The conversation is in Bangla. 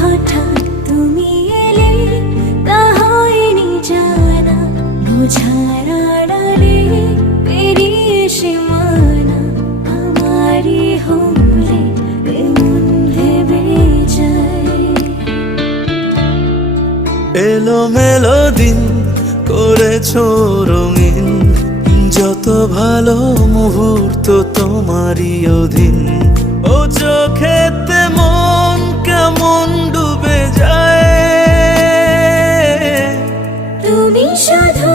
হঠাৎ তুমি এলে তা হয়নি জানা, বোঝার আড়ালে পেরিয়ে সীমানা আমারই হলে এমন ভেবে যায়। এলোমেলো দিন করেছো রঙিন, যত ভালো মুহূর্ত তোমারই অধীন। ও চোখেতে মন কেমন ডুবে যায়, তুমি শুধু